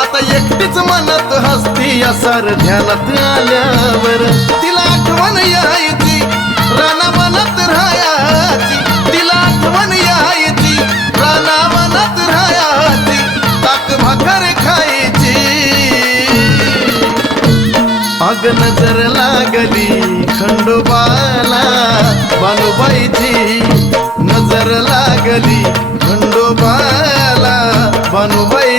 आता एकटीच मनात हसती या सार ध्यानात आल्यावर. तिला आठवण यायची राणा मनात राहायची. तिला आठवण यायची राणा मनात राहायची ताक भाकर खायची. अग नजर लागली खंडोबाला बानुबाईची नजर लागली खंडोबाला बानुबाई